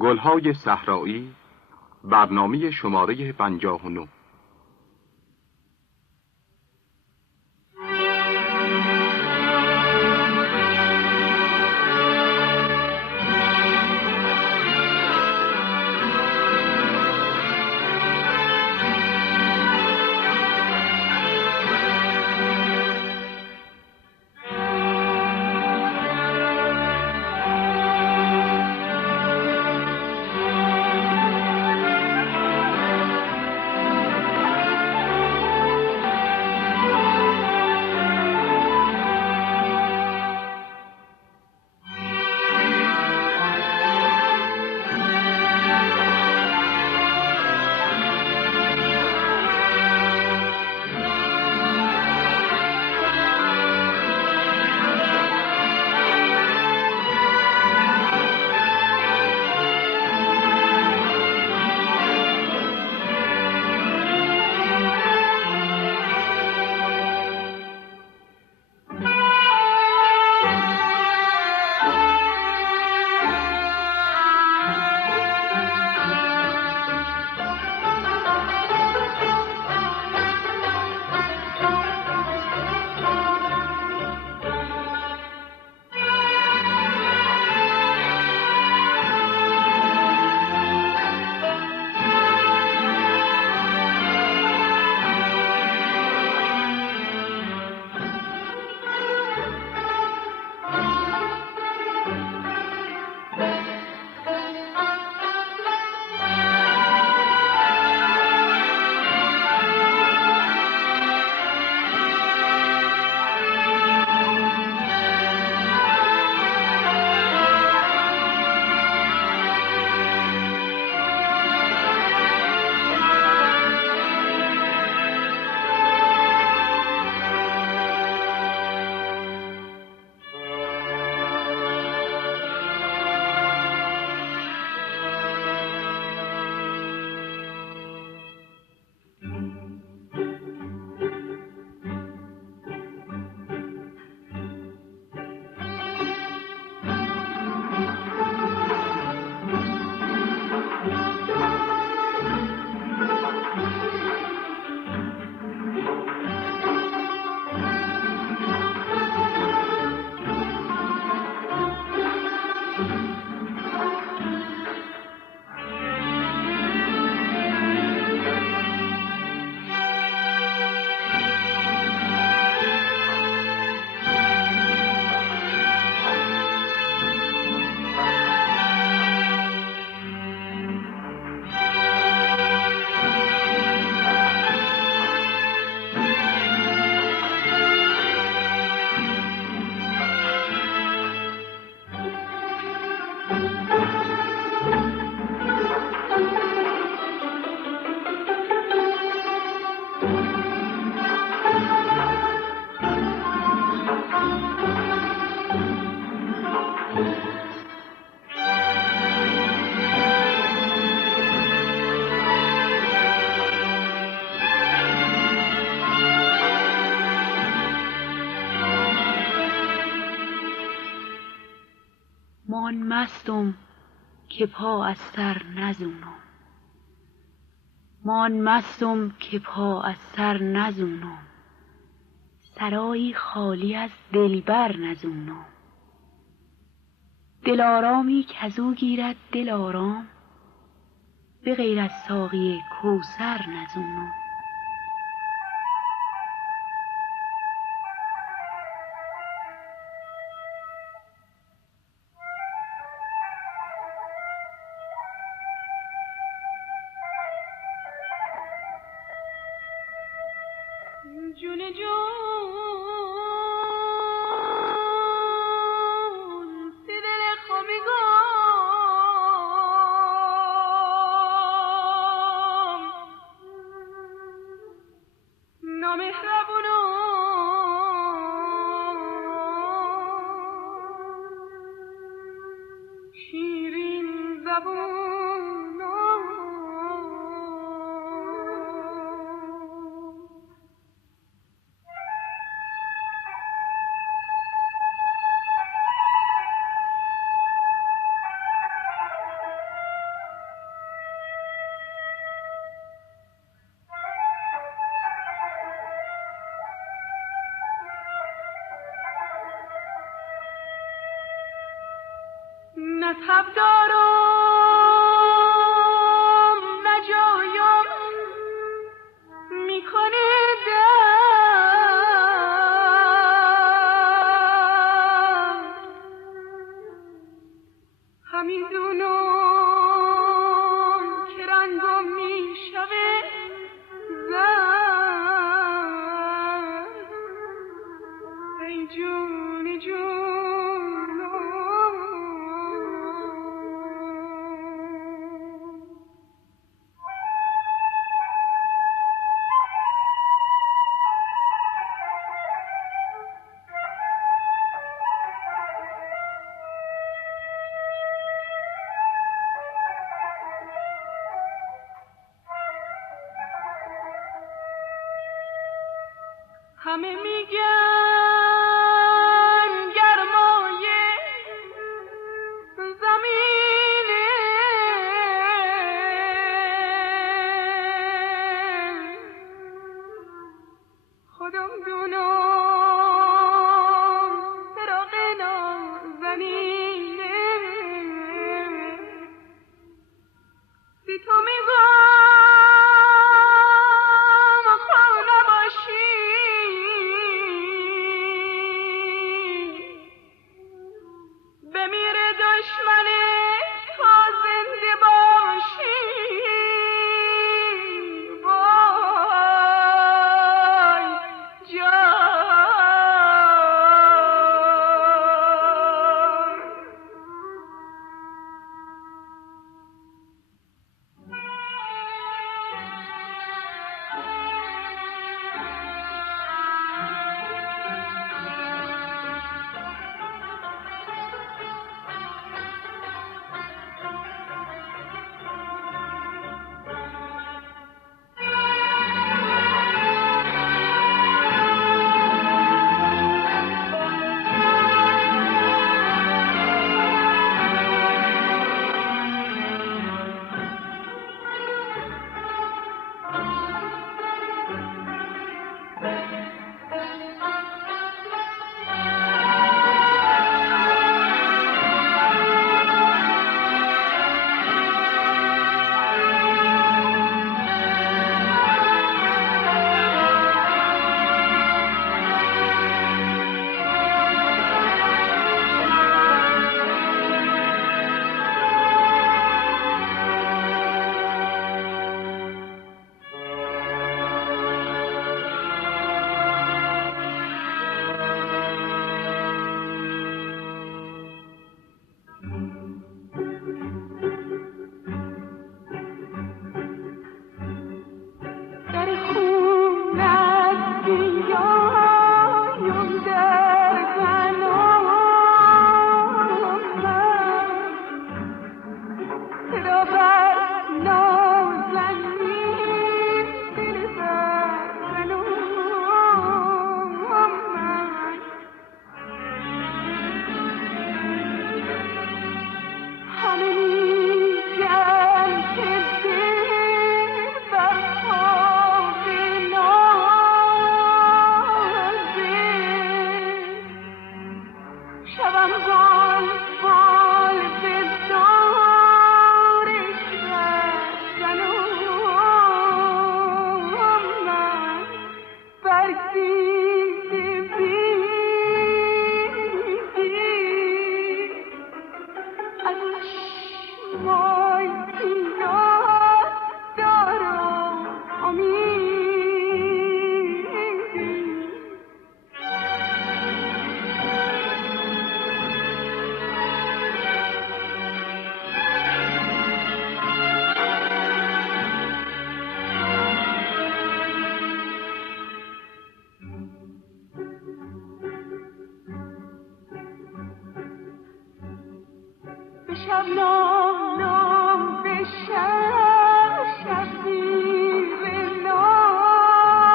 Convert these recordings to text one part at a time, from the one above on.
گلهای صحرایی، برنامه شماره 59. من مستم که پا از سر نزونم، من مستم که پا از سر نزونم، سرایی خالی از دلبر نزونم، دلارامی کزو گیرد دلارام، به غیر از ساقی کوثر نزونم. جون جون سی دل خمیگم نامهربونم شیرین زبونم تب دارم نجایم میکنه همین دونم که رنگم میشوه زن ای جون جونم همه میگن گرمای زمینه خودم دونم فراق نازنینه بی تو میگم خانه باشی بمیره دشمنه تا زنده باشی وای جان شبنم به شبگیر نالو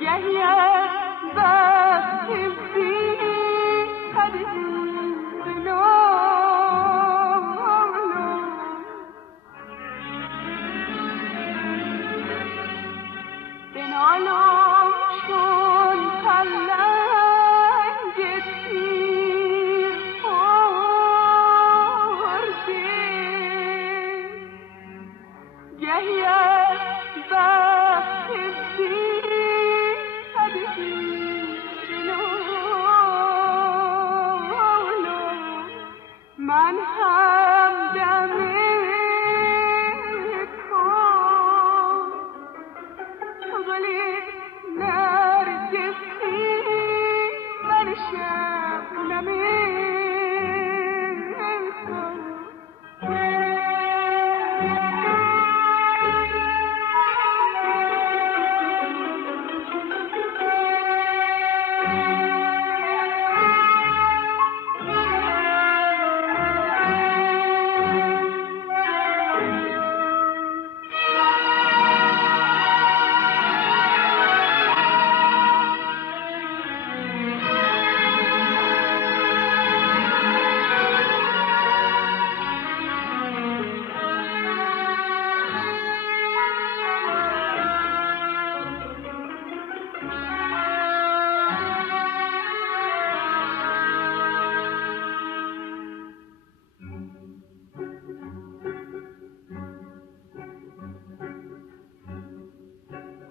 گهی از وقت بی تدبیر نالو بنالم چون پلنگ تیر من همدم تو گلی نرگسی من شبنمی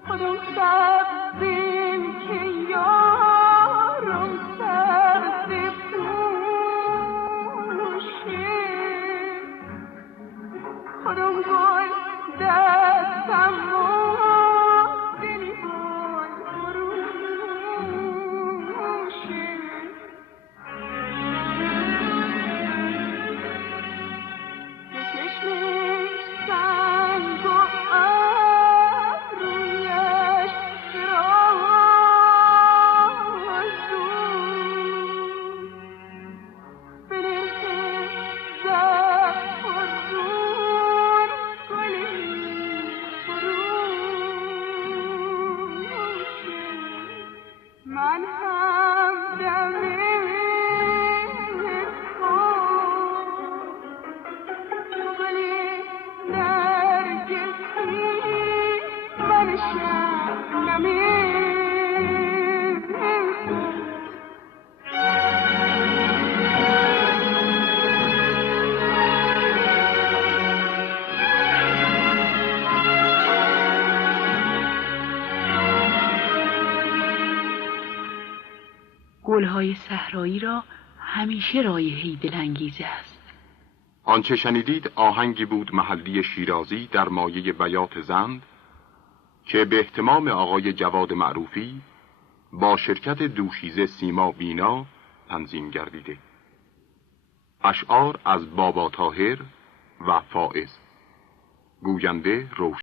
خودم سبزیم که یارم سبز پوشه خودم گل دستم و دلی گل فروشه به چشمش سنگ و من همدم تو گلی نرگسی من شبنمی گلهای صحرایی را همیشه رایحه‌ای دلانگیز است. آنچه شنیدید آهنگی بود محلی شیرازی در مایه بیات زند که به اهتمام آقای جواد معروفی با شرکت دوشیزه سیما بینا تنظیم گردیده. اشعار از بابا طاهر و فائز، گوینده روشن.